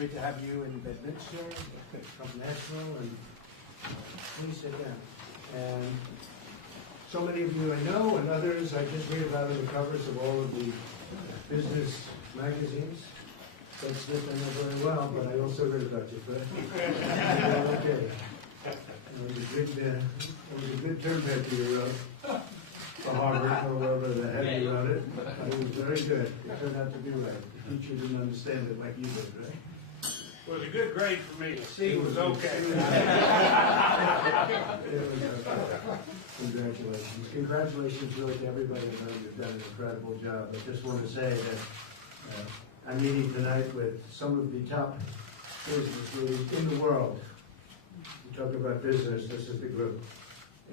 great to have you in Bedminster, from National, and please sit down. And so many of you I know, and others I just read about on the covers of all of the business magazines. That's it, I know very well, but I also read about you, Fred. Okay. It was a good term paper you wrote for Harvard, or wherever the heck you wrote it. It was very good. It turned out to be right. The teacher didn't understand it like you did, right? It was a good grade for me. A C was okay. Congratulations. Congratulations really to everybody. I know you've done an incredible job. I just want to say that I'm meeting tonight with some of the top business leaders in the world. We talk about business, this is the group.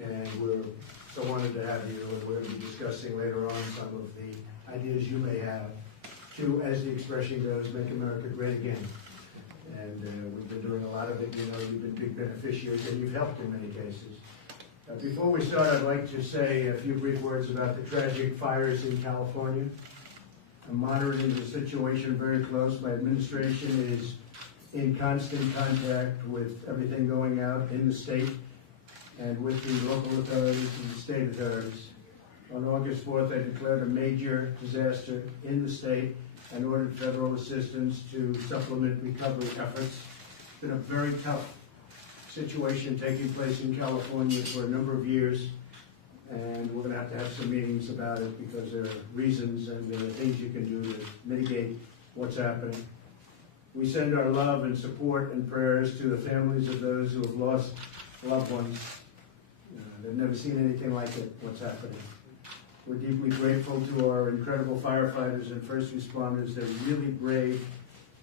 And we're so honored to have you, and we're going to be discussing later on some of the ideas you may have to, as the expression goes, make America great again. And we've been doing a lot of it. You know, you've been big beneficiaries, and you've helped in many cases. Before we start, I'd like to say a few brief words about the tragic fires in California. I'm monitoring the situation very close. My administration is in constant contact with everything going out in the state and with the local authorities and the state authorities. On August 4th, I declared a major disaster in the state and ordered federal assistance to supplement recovery efforts. It's been a very tough situation taking place in California for a number of years, and we're going to have some meetings about it because there are reasons and there are things you can do to mitigate what's happening. We send our love and support and prayers to the families of those who have lost loved ones. They've never seen anything like it, what's happening. We're deeply grateful to our incredible firefighters and first responders. They're really brave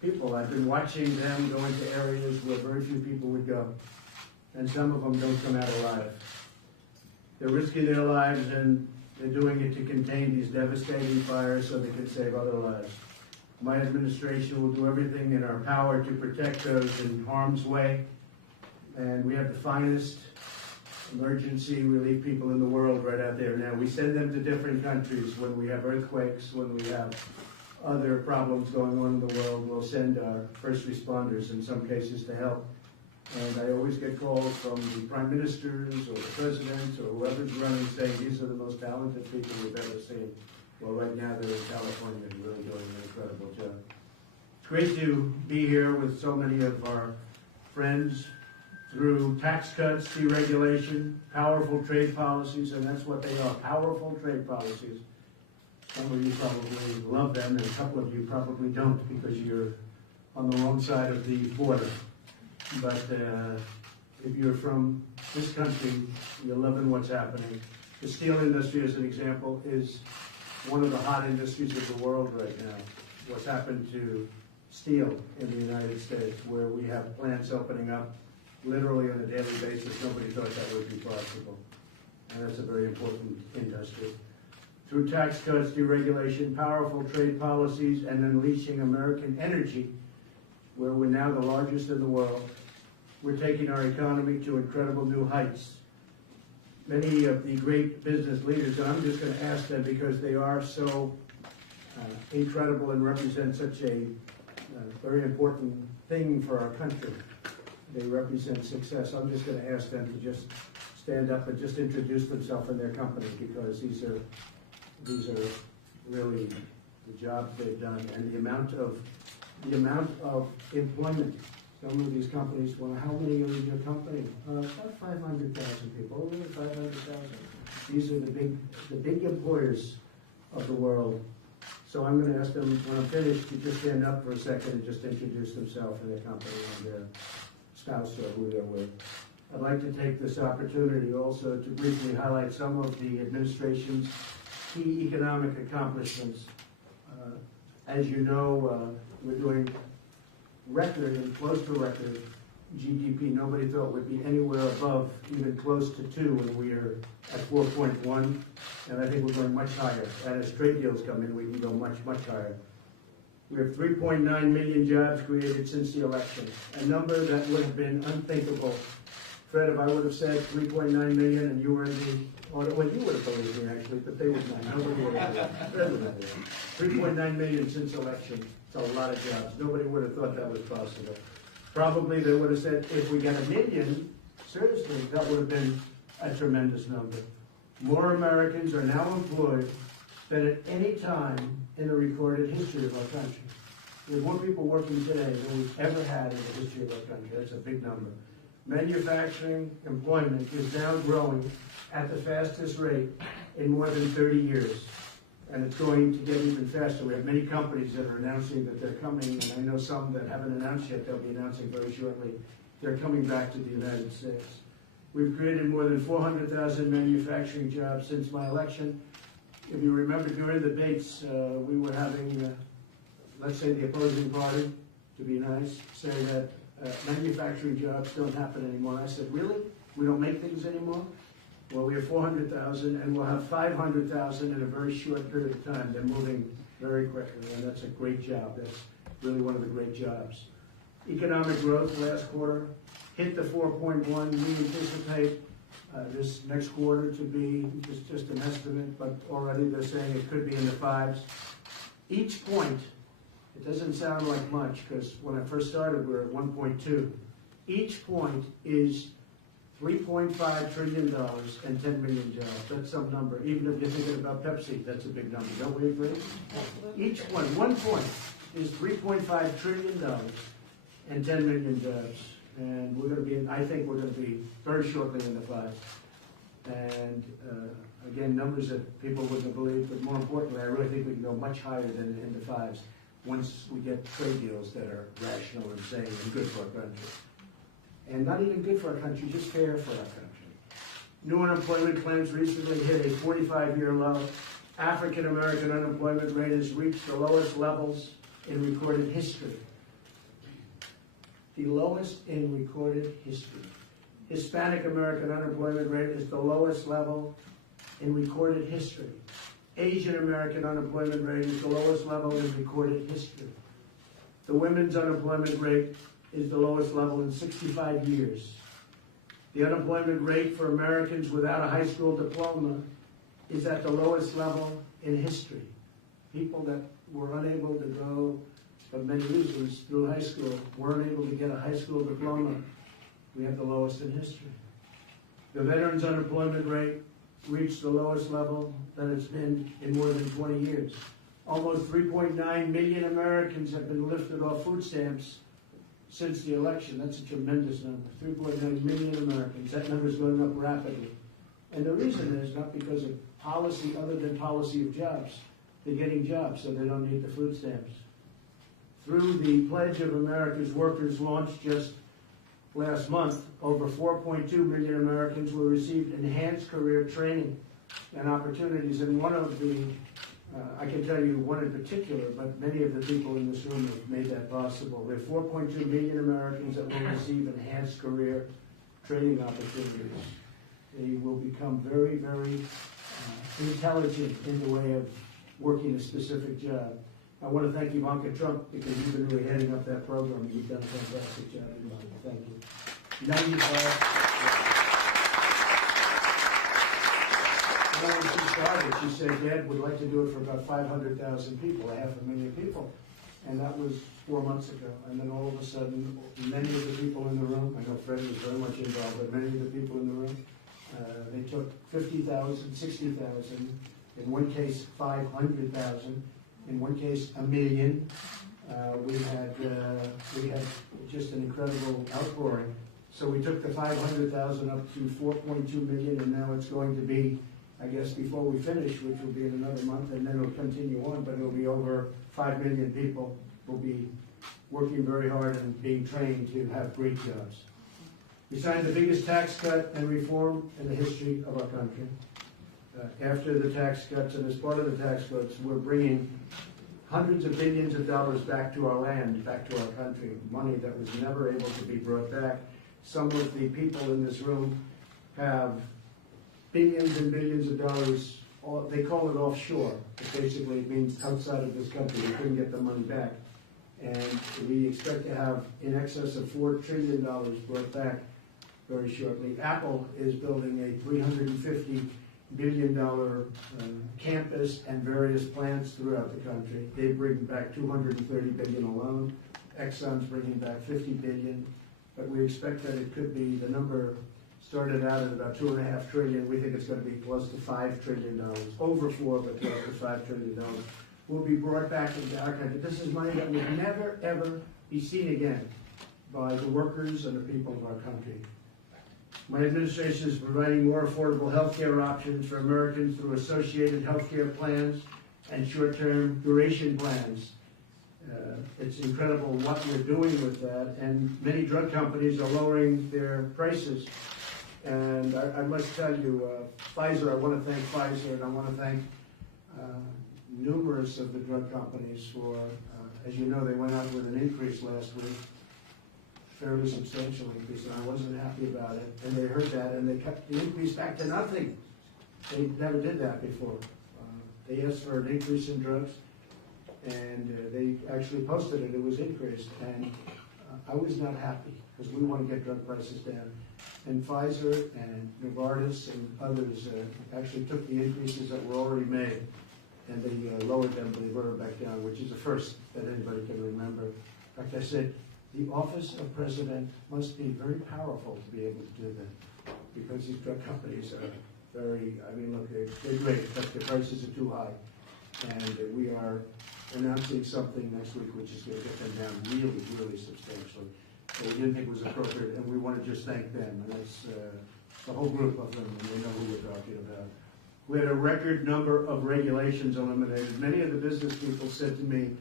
people. I've been watching them go into areas where very few people would go, and some of them don't come out alive. They're risking their lives, and they're doing it to contain these devastating fires so they can save other lives. My administration will do everything in our power to protect those in harm's way, and we have the finest emergency relief people in the world right out there now. We send them to different countries when we have earthquakes, when we have other problems going on in the world. We'll send our first responders in some cases to help. And I always get calls from the prime ministers or the presidents or whoever's running saying these are the most talented people we've ever seen. Well, right now they're in California and really doing an incredible job. It's great to be here with so many of our friends through tax cuts, deregulation, powerful trade policies, and that's what they are, powerful trade policies. Some of you probably love them, and a couple of you probably don't because you're on the wrong side of the border. But if you're from this country, you're loving what's happening. The steel industry, as an example, is one of the hot industries of the world right now. What's happened to steel in the United States, where we have plants opening up literally on a daily basis. Nobody thought that would be possible. And that's a very important industry. Through tax cuts, deregulation, powerful trade policies, and unleashing American energy, where we're now the largest in the world, we're taking our economy to incredible new heights. Many of the great business leaders, and I'm just going to ask them because they are so incredible and represent such a very important thing for our country. They represent success. I'm just going to ask them to just stand up and just introduce themselves and their company because these are really the jobs they've done and the amount of employment. Some of these companies, well, how many are in your company? About 500,000 people, over 500,000. These are the big employers of the world. So I'm going to ask them when I'm finished to just stand up for a second and just introduce themselves and their company and their spouse or who they're with. I'd like to take this opportunity also to briefly highlight some of the administration's key economic accomplishments. As you know, we're doing record and close to record GDP. Nobody thought would be anywhere above even close to 2, and we are at 4.1, and I think we're going much higher. And as trade deals come in, we can go much, much higher. We have 3.9 million jobs created since the election, a number that would have been unthinkable. Fred, if I would have said 3.9 million and you were in the, well, you would have believed me actually, but they would not. Nobody would have believed me. Fred would have believed me. 3.9 million since election. It's a lot of jobs. Nobody would have thought that was possible. Probably they would have said, if we get 1 million, seriously, that would have been a tremendous number. More Americans are now employed than at any time in the recorded history of our country. We have more people working today than we've ever had in the history of our country. That's a big number. Manufacturing employment is now growing at the fastest rate in more than 30 years. And it's going to get even faster. We have many companies that are announcing that they're coming, and I know some that haven't announced yet, they'll be announcing very shortly. They're coming back to the United States. We've created more than 400,000 manufacturing jobs since my election. If you remember during the debates, we were having, let's say the opposing party, to be nice, say that manufacturing jobs don't happen anymore. I said, really? We don't make things anymore? Well, we have 400,000, and we'll have 500,000 in a very short period of time. They're moving very quickly, and that's a great job. That's really one of the great jobs. Economic growth last quarter hit the 4.1. We anticipate this next quarter to be just an estimate, but already they're saying it could be in the 5s. Each point, it doesn't sound like much, because when I first started, we were at 1.2. Each point is $3.5 trillion and 10 million jobs. That's some number. Even if you're thinking about Pepsi, that's a big number. Don't we agree? Absolutely. Each one point is $3.5 trillion and 10 million jobs. And we're going to be, I think we're going to be very shortly in the 5s. And again, numbers that people wouldn't believe, but more importantly, I really think we can go much higher than in the 5s once we get trade deals that are rational and sane and good for our country. And not even good for our country, just fair for our country. New unemployment claims recently hit a 45-year low. African American unemployment rate has reached the lowest levels in recorded history. The lowest in recorded history. Hispanic American unemployment rate is the lowest level in recorded history. Asian American unemployment rate is the lowest level in recorded history. The women's unemployment rate is the lowest level in 65 years. The unemployment rate for Americans without a high school diploma is at the lowest level in history. People that were unable to go, for many reasons, through high school, weren't able to get a high school diploma. We have the lowest in history. The veterans' unemployment rate reached the lowest level that it's been in more than 20 years. Almost 3.9 million Americans have been lifted off food stamps since the election. That's a tremendous number, 3.9 million Americans. That number is going up rapidly. And the reason is not because of policy other than policy of jobs. They're getting jobs, so they don't need the food stamps. Through the Pledge of America's Workers launched just last month, over 4.2 million Americans will receive enhanced career training and opportunities. And one of the, I can tell you one in particular, but many of the people in this room have made that possible. There are 4.2 million Americans that will receive enhanced career training opportunities. They will become very, very intelligent in the way of working a specific job. I want to thank Ivanka Trump because you've been really heading up that program. You've done a fantastic job, Ivanka. Thank you. 95. When she started, she said, Dad would like to do it for about 500,000 people, 500,000 people. And that was 4 months ago. And then all of a sudden, many of the people in the room, I know Fred was very much involved, but many of the people in the room, they took 50,000, 60,000, in one case 500,000, in one case 1 million. We had just an incredible outpouring. So we took the 500,000 up to 4.2 million, and now it's going to be, I guess, before we finish, which will be in another month, and then it'll continue on, but it'll be over 5 million people will be working very hard and being trained to have great jobs. We signed the biggest tax cut and reform in the history of our country. After the tax cuts, and as part of the tax cuts, we're bringing hundreds of billions of dollars back to our land, back to our country, money that was never able to be brought back. Some of the people in this room have billions and billions of dollars, they call it offshore, but basically it means outside of this country. We couldn't get the money back. And we expect to have in excess of $4 trillion brought back very shortly. Apple is building a $350 billion-dollar campus and various plants throughout the country. They bring back 230 billion alone. Exxon's bringing back 50 billion, but we expect that it could be, the number started out at about 2.5 trillion. We think it's going to be close to $5 trillion, over 4, but close to $5 trillion. Will be brought back into our country. This is money that would never, ever be seen again by the workers and the people of our country. My administration is providing more affordable health care options for Americans through associated health care plans and short-term duration plans. It's incredible what we're doing with that, and many drug companies are lowering their prices. And I must tell you, Pfizer, I want to thank Pfizer, and I want to thank numerous of the drug companies for, as you know, they went out with an increase last week, fairly substantial increase, and I wasn't happy about it. And they heard that, and they cut the increase back to nothing. They never did that before. They asked for an increase in drugs, and they actually posted it. It was increased, and I was not happy because we want to get drug prices down. And Pfizer and Novartis and others actually took the increases that were already made, and they lowered them, but they brought them back down, which is the first that anybody can remember. In fact, I said, the office of president must be very powerful to be able to do that, because these drug companies are very, I mean, look, they're great, but the prices are too high. And we are announcing something next week which is going to get them down really, really substantially. So we didn't think it was appropriate, and we want to just thank them, and that's the whole group of them, and they know who we're talking about. We had a record number of regulations eliminated. Many of the business people said to me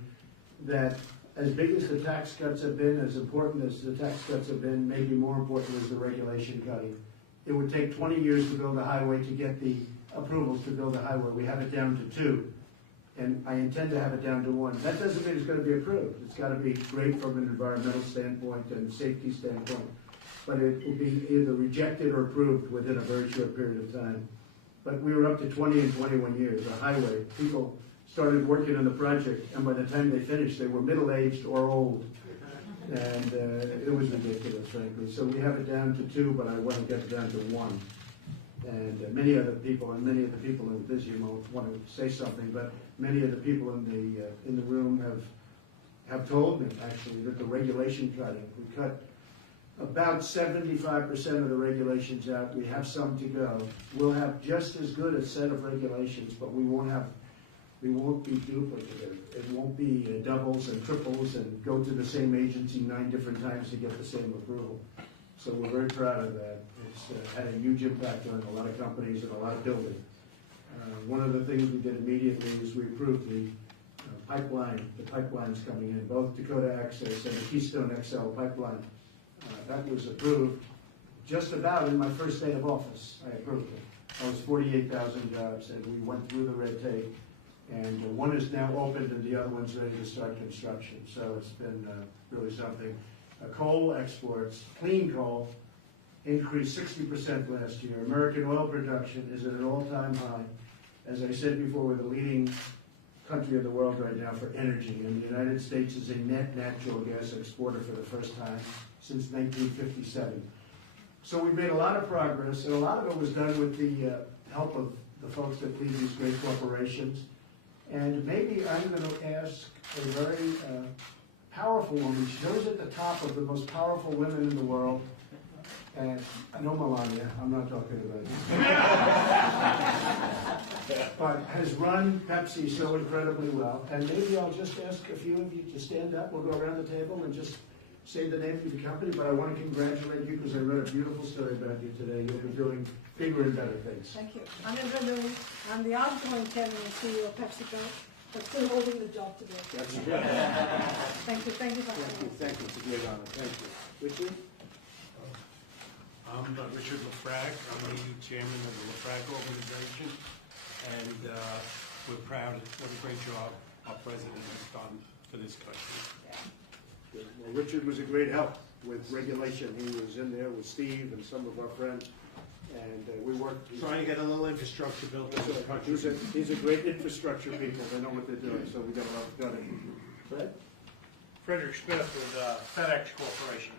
that as big as the tax cuts have been, as important as the tax cuts have been, maybe more important is the regulation cutting. It would take 20 years to build a highway to get the approvals to build a highway. We have it down to 2, and I intend to have it down to 1. That doesn't mean it's going to be approved. It's got to be great from an environmental standpoint and safety standpoint, but it will be either rejected or approved within a very short period of time. But we were up to 20 and 21 years, a highway. People started working on the project, and by the time they finished, they were middle-aged or old. And it was ridiculous, frankly. So we have it down to 2, but I want to get it down to 1. And many other people, and many of the people in the business want to say something, but many of the people in the room have told me, actually, that the regulation cutting, we cut about 75% of the regulations out. We have some to go. We'll have just as good a set of regulations, but we won't be duplicative. It won't be doubles and triples and go to the same agency 9 different times to get the same approval. So we're very proud of that. It's had a huge impact on a lot of companies and a lot of building. One of the things we did immediately is we approved the pipelines coming in, both Dakota Access and the Keystone XL pipeline. That was approved just about in my first day of office. I approved it. That was 48,000 jobs, and we went through the red tape. And one is now opened, and the other one's ready to start construction. So it's been really something. Coal exports, clean coal, increased 60% last year. American oil production is at an all-time high. As I said before, we're the leading country in the world right now for energy, and the United States is a net natural gas exporter for the first time since 1957. So we've made a lot of progress, and a lot of it was done with the help of the folks that lead these great corporations. And maybe I'm going to ask a very powerful woman. She goes at the top of the most powerful women in the world. And I know Melania, I'm not talking about you. But has run Pepsi so incredibly well. And maybe I'll just ask a few of you to stand up. We'll go around the table and just say the name of the company. But I want to congratulate you because I read a beautiful story about you today. You'll be doing bigger and better things. Thank you. I'm Indra Noonan. I'm the outgoing chairman and CEO of PepsiCo, but still holding the job today. That's good. Thank you. Thank you. Thank you. It's a great honor. Thank you. Richard? I'm Richard Lafrac. I'm the chairman of the Lafrac organization, and we're proud of what a great job our president has done for this country. Good. Well, Richard was a great help with regulation. He was in there with Steve and some of our friends, and we worked. Trying to get a little infrastructure built in this country. These are great infrastructure people. They know what they're doing, so we got a lot done. Fred? Frederick Smith with FedEx Corporation.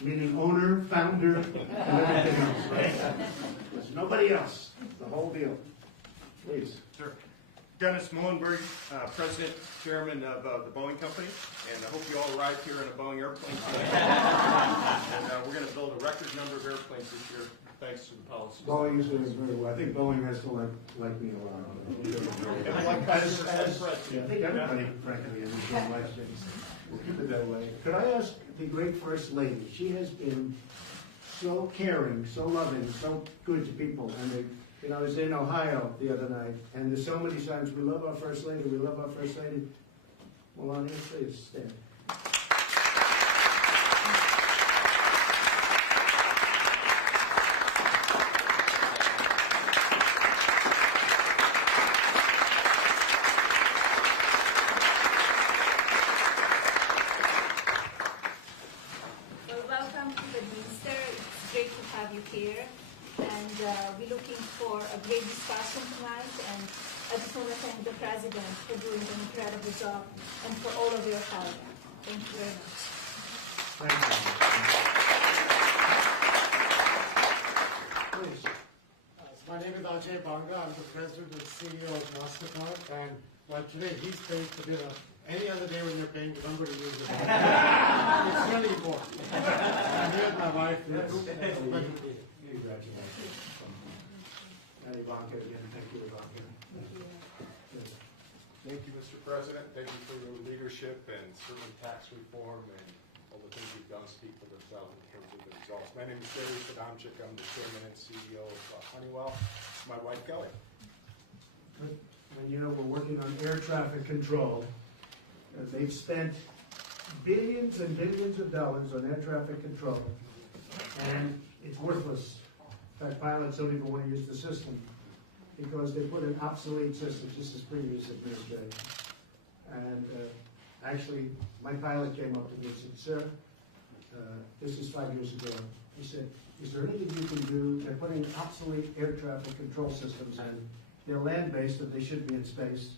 Meaning owner, founder, and everything else, right? nobody else, the whole deal. Please. Sure. Dennis Muhlenberg, President, Chairman of the Boeing Company, and I hope you all arrived here in a Boeing airplane today. And we're going to build a record number of airplanes this year, thanks to the policies. Boeing is doing very well. I think Boeing has to like me a lot. And like As President. I think everybody, frankly, in this room likes things. We'll keep it that way. Could I ask the great First Lady? She has been so caring, so loving, so good to people. And I was in Ohio the other night, and there's so many times we love our First Lady, we love our First Lady. Melania, please stand. Well, welcome to the Minster. It's great to have you here. And we're looking for a great discussion tonight. And I just want to thank the President for doing an incredible job and for all of your help. Thank you very much. Thank you. Please. My name is Ajay Banga. I'm the president and CEO of MasterCard. And while today he's paying for dinner, any other day when you're paying, remember to use it. It's really important. I'm here with my wife. And it's a pleasure to be here. Congratulations. And Ivanka again, thank you, Ivanka. Yes. Thank you, Mr. President. Thank you for your leadership, and certainly tax reform and all the things you've done speak for themselves in terms of the results. My name is Darius Adamczyk. I'm the chairman and CEO of Honeywell. My wife, Kelly. Good. When we're working on air traffic control, they've spent billions and billions of dollars on air traffic control, and it's worthless. In fact, pilots don't even want to use the system because they put an obsolete system, just as previous administration. And actually, my pilot came up to me and said, "Sir, this is 5 years ago." He said, "Is there anything you can do? They're putting obsolete air traffic control systems in. They're land-based, and they should be in space.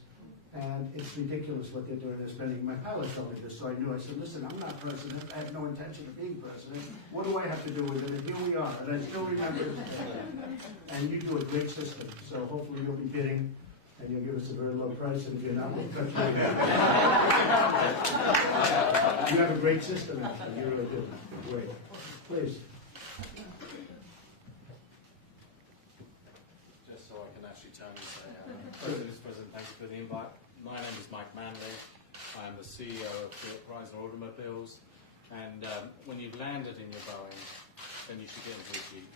And it's ridiculous what they're doing. They're spending." My pilot told me this, so I knew. I said, "Listen, I'm not president. I have no intention of being president. What do I have to do with it?" And here we are. And I still remember this. And you do a great system. So hopefully you'll be bidding, and you'll give us a very low price. And if you're not, we'll cut you again. You have a great system, actually. You really do. Great. Please. Just so I can actually turn and say, President, thank you for the invite. My name is Mike Manley. I'm the CEO of Chrysler Automobiles. And when you've landed in your Boeing, then you should get into a Jeep.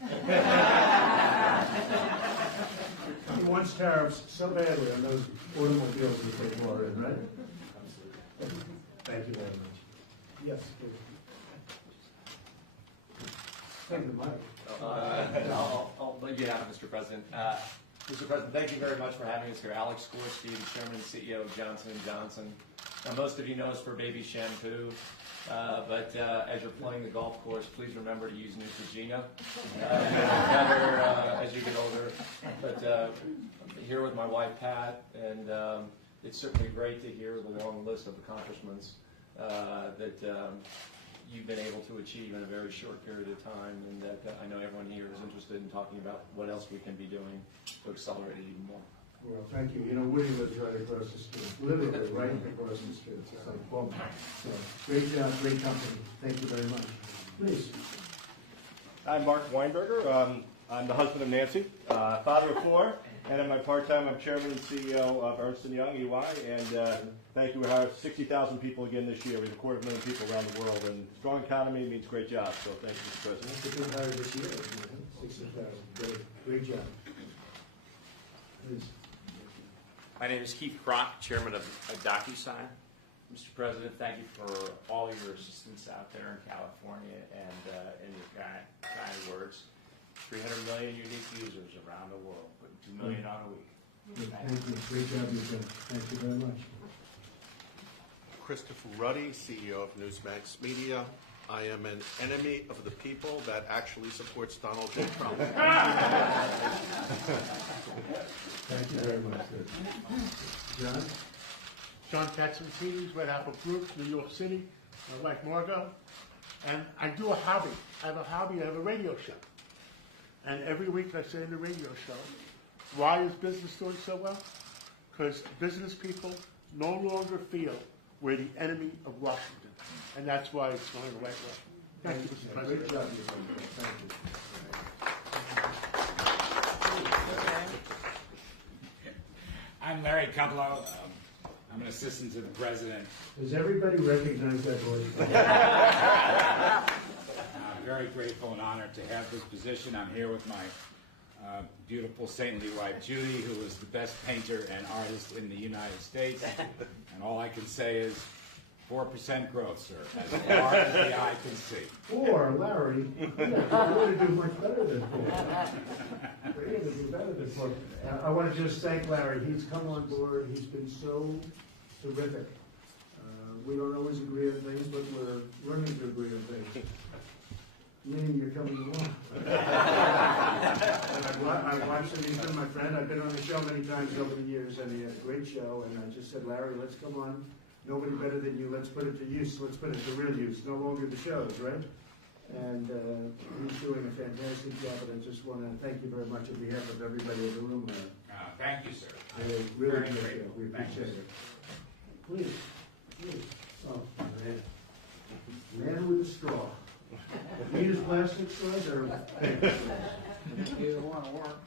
He wants tariffs so badly on those automobiles that they brought in, right? Absolutely. Thank you very much. Yes, please. Thank you, Mike. I'll let you have it, Mr. President. Mr. President, thank you very much for having us here. Alex Gorski, the Chairman and CEO of Johnson & Johnson. Now, most of you know us for baby shampoo, but as you're playing the golf course, please remember to use Neutrogena. Better as you get older. But I'm here with my wife, Pat, and it's certainly great to hear the long list of accomplishments that you've been able to achieve in a very short period of time, and that I know everyone here is interested in talking about what else we can be doing to accelerate it even more. Well, thank you. Woody lives right across the street, literally right across the street. It's like, boom. So, great job, great company. Thank you very much. Please. I'm Mark Weinberger. I'm the husband of Nancy, father of four, and in my part-time, I'm chairman and CEO of Ernst & Young, EY, and thank you. We hired 60,000 people again this year. We have 250,000 people around the world, and strong economy means great jobs, so thank you, Mr. President. That's a good hire this year. 60,000. Great job. Please. My name is Keith Kroc, chairman of DocuSign. Mr. President, thank you for all your assistance out there in California and your kind words. 300 million unique users around the world, putting 2 million on a week. Thank you. Great job you've done. Thank you very much. Christopher Ruddy, CEO of Newsmax Media. I am an enemy of the people that actually supports Donald J. Trump. Thank you very much, sir. John? John Katzman-Teddy, Red Apple Group, New York City. My wife Margot. And I do a hobby. I have a hobby. I have a radio show. And every week I say in the radio show, why is business doing so well? Because business people no longer feel we're the enemy of Washington. And that's why it's going the right way. Thank you, Mr. President. Great job, thank you. I'm Larry Kudlow. I'm an assistant to the president. Does everybody recognize that voice? I'm very grateful and honored to have this position. I'm here with my beautiful saintly wife, Judy, who is the best painter and artist in the United States. And all I can say is 4% growth, sir, as far as the eye can see. 4, Larry. You're going to do much better than 4. We're going to do better than 4. I want to just thank Larry. He's come on board. He's been so terrific. We don't always agree on things, but we're learning to agree on things. Meaning you're coming along. I watched him. He's been my friend. I've been on the show many times over the years, and he had a great show. And I just said, Larry, let's come on. Nobody better than you. Let's put it to use. Let's put it to real use. No longer the shows, right? And he's doing a fantastic job. And I just want to thank you very much on behalf of everybody in the room. Thank you, sir. Really Very appreciate grateful. it. We Thank you, appreciate sir. it. Please. Please. Oh, man. Man with a straw. Venus plastic straws or paper straws? Either one will work.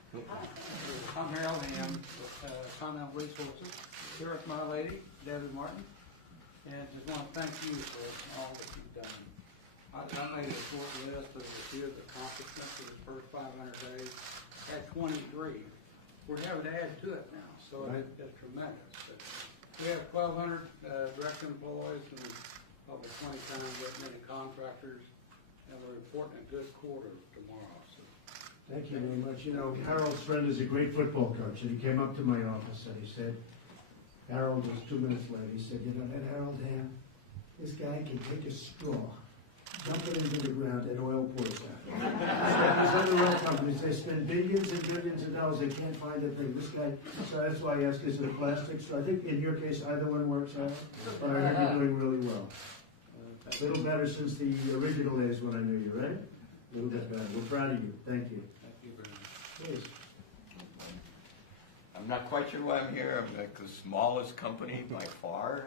I'm Harold Ham with Continental Resources. Here with my lady, Debbie Martin. And just want to thank you for all that you've done. I made a short list of a few of the accomplishments of the first 500 days. At 23. We're having to add to it now, so Right. it's tremendous. But we have 1,200 direct employees and over 20 times that many contractors, and we're reporting a good quarter tomorrow. So. Thank you very much. You know, Harold's friend is a great football coach, and he came up to my office and he said, Harold was 2 minutes late. He said, you know that Harold Ham, this guy can take a straw, dump it into the ground, and oil pours out. These other oil companies, they spend billions and billions of dollars, they can't find a thing. This guy, so that's why I asked, is it a plastic straw? I think in your case, either one works out, but I heard you're doing really well. A little better since the original days when I knew you, right? A little bit better. We're proud of you. Thank you. Thank you very much. Please. I'm not quite sure why I'm here. I'm like the smallest company by far.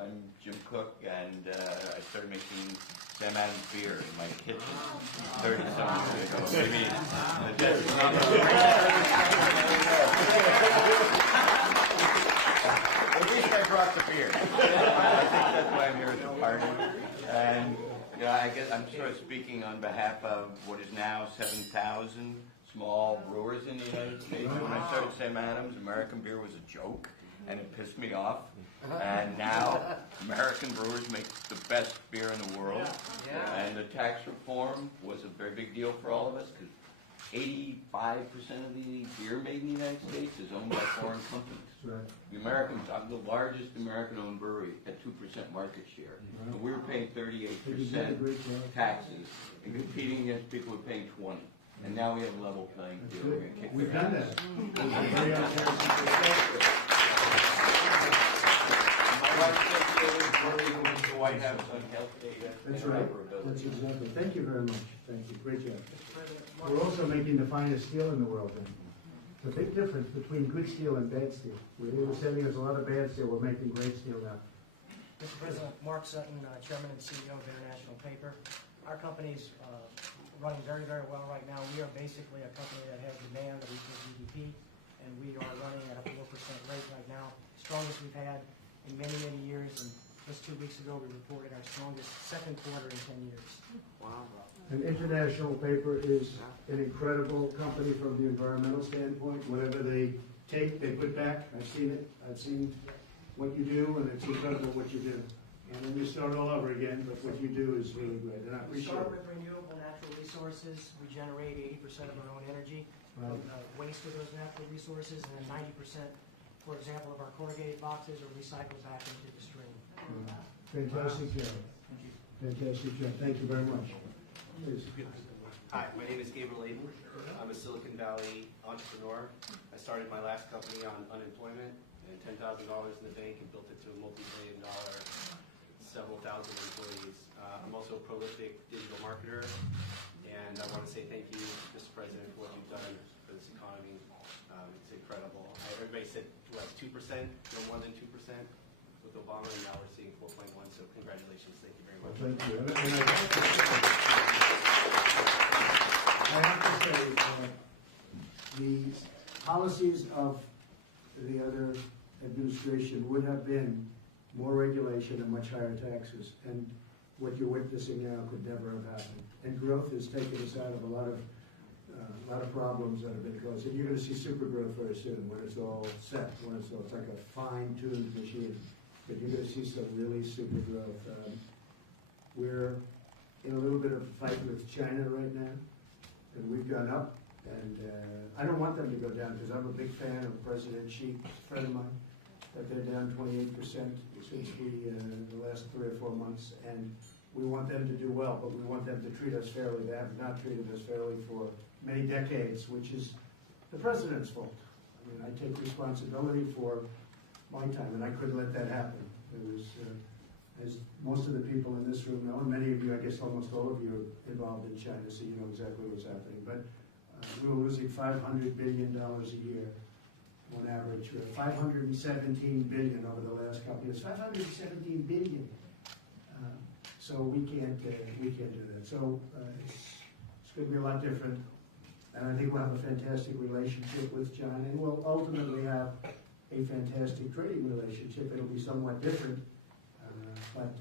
I'm Jim Cook, and I started making Sam Adams beer in my kitchen 30-something years ago. Maybe at least I brought the beer. I think that's why I'm here at the party. And I guess I'm sort of speaking on behalf of what is now 7,000 small brewers in the United States. When I started Sam Adams, American beer was a joke, and it pissed me off. And now, American brewers make the best beer in the world. And the tax reform was a very big deal for all of us, because 85% of the beer made in the United States is owned by foreign companies. Right. The Americans, I'm the largest American-owned brewery at 2% market share. And we were paying 38% taxes and competing against people who are paying 20%. And now we have a level playing field. We're gonna kick We've their done ass. that. Very unfair. My wife said working with the White House on health data That's and right. interoperability. That's exactly. Thank you very much. Thank you. Great job. We're also making the finest steel in the world then. It's a big difference between good steel and bad steel. We're sending us a lot of bad steel. We're making great steel now. Mr. President, Mark Sutton, Chairman and CEO of International Paper. Our company's running very, very well right now. We are basically a company that has demand that equals GDP, and we are running at a 4% rate right now, strongest we've had in many, many years. And just 2 weeks ago, we reported our strongest second quarter in 10 years. Wow. And International Paper is an incredible company from the environmental standpoint. Whatever they take, they put back. I've seen it. I've seen what you do, and it's incredible what you do. And then you start all over again, but what you do is really great, and I We appreciate start it. with renewable natural resources. We generate 80% of our own energy from waste of those natural resources, and then 90%, for example, of our corrugated boxes are recycled back into the stream. Fantastic job. Fantastic job. Thank you very much. Please. Hi, my name is Gabriel Aiden. I'm a Silicon Valley entrepreneur. I started my last company on unemployment and $10,000 in the bank and built it to a multi-billion-dollar, several thousand employees. I'm also a prolific digital marketer, and I want to say thank you, Mr. President, for was 2%, no more than 2% with Obama, and now we're seeing 4.1. So congratulations, thank you very much. Thank you. I have to say, the policies of the other administration would have been more regulation and much higher taxes. And what you're witnessing now could never have happened. And growth has taken us out of a lot of problems that have been caused. And you're going to see super growth very soon when it's all set, when it's like a fine-tuned machine. But you're going to see some really super growth. We're in a little bit of a fight with China right now, and we've gone up. And I don't want them to go down because I'm a big fan of President Xi, a friend of mine. But they're down 28% since the last 3 or 4 months, and we want them to do well, but we want them to treat us fairly. They have not treated us fairly for many decades, which is the president's fault. I mean, I take responsibility for my time, and I couldn't let that happen. It was, as most of the people in this room know, and many of you, I guess almost all of you, are involved in China, so you know exactly what's happening. But we were losing $500 billion a year on average. We're $517 billion over the last couple of years. $517 billion. So we can't do that. So it's going to be a lot different. And I think we'll have a fantastic relationship with China, and we'll ultimately have a fantastic trading relationship. It'll be somewhat different, but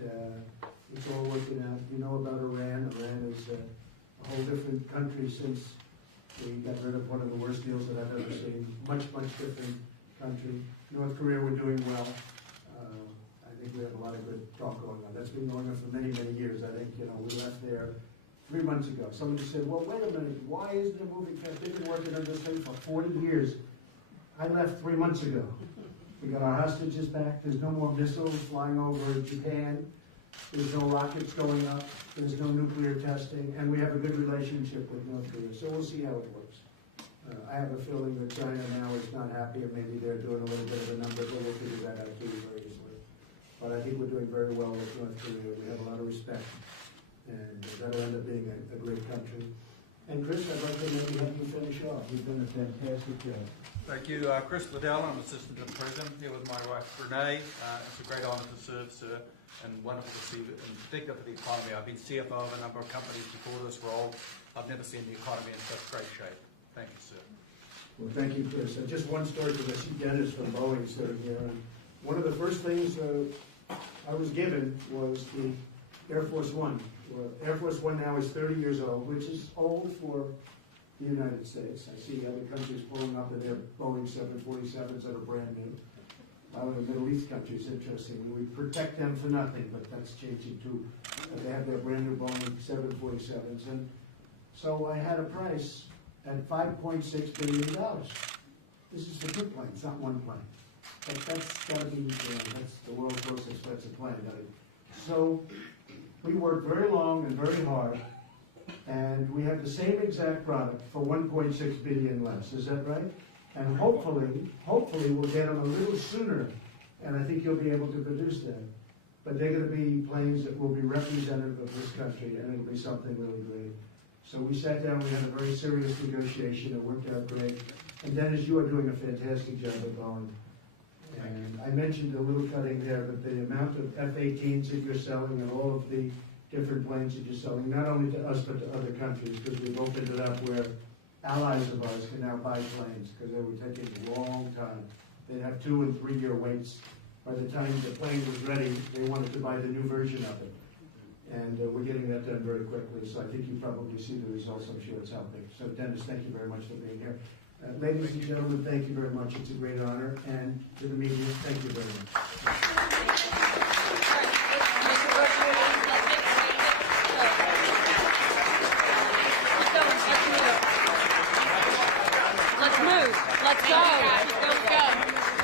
it's all working out. You know about Iran. Iran is a whole different country since we got rid of one of the worst deals that I've ever seen. Much, much different country. North Korea, we're doing well. I think we have a lot of good talk going on. That's been going on for many, many years. I think, we left there 3 months ago. Somebody said, well, wait a minute, why isn't it moving fast? They've been working on this thing for 40 years. I left 3 months ago. We got our hostages back. There's no more missiles flying over Japan. There's no rockets going up. There's no nuclear testing. And we have a good relationship with North Korea. So we'll see how it works. I have a feeling that China now is not happy, and maybe they're doing a little bit of a number, but we'll figure that out too very easily. But I think we're doing very well with North Korea. We have a lot of respect. And that'll end up being a great country. And Chris, I'd like to maybe have you finish off. You've done a fantastic job. Thank you. Chris Liddell, I'm Assistant to the President, here with my wife Renee. It's a great honour to serve, sir, and wonderful to see, in particular for the economy. I've been CFO of a number of companies before this role. I've never seen the economy in such great shape. Thank you, sir. Well, thank you, Chris. Just one story, because I see Dennis from Boeing sitting here. And one of the first things I was given was the Air Force One. Well, Air Force One now is 30 years old, which is old for the United States. I see other countries pulling up in their Boeing 747s that are brand new. A lot of the Middle East countries, interestingly, we protect them for nothing, but that's changing too. They have their brand new Boeing 747s. And so I had a price at $5.6 billion. This is for two planes, not one plane. But that's got to be, that's the world's most expensive plane. So we worked very long and very hard, and we have the same exact product for $1.6 billion less. Is that right? And hopefully we'll get them a little sooner, and I think you'll be able to produce them. But they're going to be planes that will be representative of this country, and it'll be something really great. So we sat down, we had a very serious negotiation. It worked out great. And Dennis, you are doing a fantastic job at Boeing. And I mentioned a little cutting there, but the amount of F-18s that you're selling and all of the different planes that you're selling, not only to us but to other countries, because we've opened it up where allies of ours can now buy planes, because they were taking a long time. They'd have 2 and 3 year waits. By the time the plane was ready, they wanted to buy the new version of it. And we're getting that done very quickly, so I think you probably see the results. I'm sure it's helping. So Dennis, thank you very much for being here. Ladies and gentlemen, thank you very much. It's a great honor. And to the media, thank you very much. Let's move. Let's go. Let's go.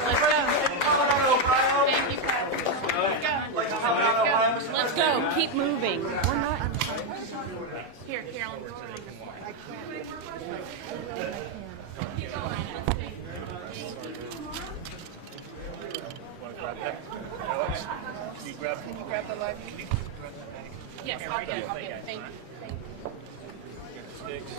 Let's go. Thank you. Let's go. Keep moving. We're not. Here, Carolyn. Alex, can you grab the live? Yes, I'll get it. Thank you. Sticks.